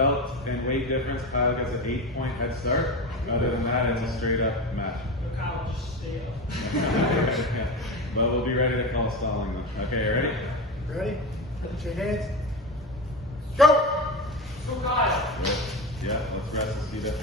belt and weight difference, Kyle gets an 8-point head start. Other than that, it's a straight up match. Kyle, just stay up. But we'll be ready to call stalling then. Okay, you ready? Ready? Put your hands. Go! Go, Kyle. Yeah, let's rest the seat up.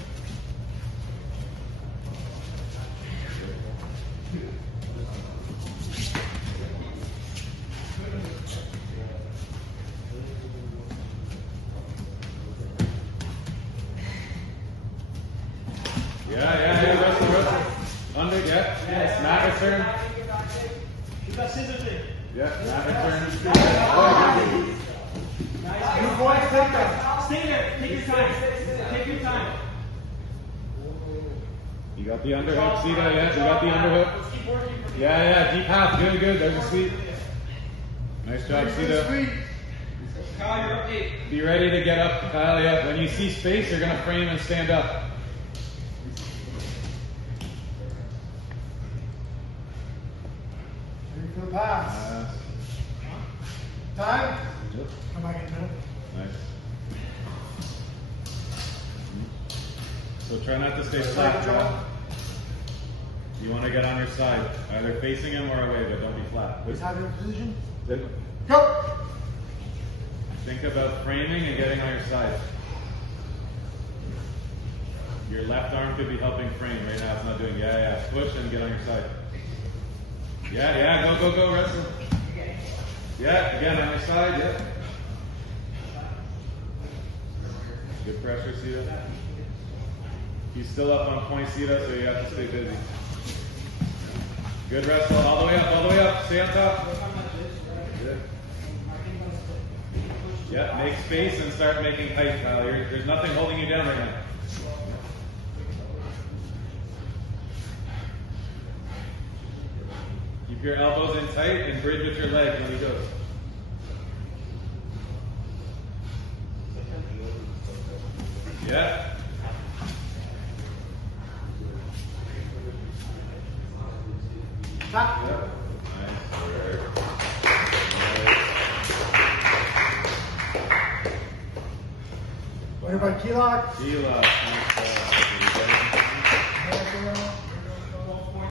Yeah, wrestle. Under, yeah. Yes. Mat return. You got scissors in. Yeah, mat return. Nice. You boys take them. Stay there. Take your time. Take your time. You got the underhook, Sita, yeah? You got the underhook? Let's keep working. Yeah, deep half. Good. There's a sweep. Nice job, Sita. Sweet. Kyle, you're up 8. Be ready to get up, Kyle. Yeah, when you see space, you're gonna frame and stand up. Ready for the pass. Time. Yep. Come back in a minute. Nice. So try not to stay flat, Joe. You want to get on your side, either facing him or away, but don't be flat. Please have your position. Good. Go! Think about framing and getting on your side. Your left arm could be helping frame. Right now it's not doing. Yeah. Push and get on your side. Yeah. Go. Wrestle. Yeah, again on your side. Yeah. Good pressure, Sita. He's still up on point, Sita, so you have to stay busy. Good wrestle. All the way up. Stay on top. Good. Yeah, make space and start making height, Kyle. There's nothing holding you down right now. Keep your elbows in tight and bridge with your legs when you go. Yeah. Stop. Yep. Nice work. What about key lock? Nice.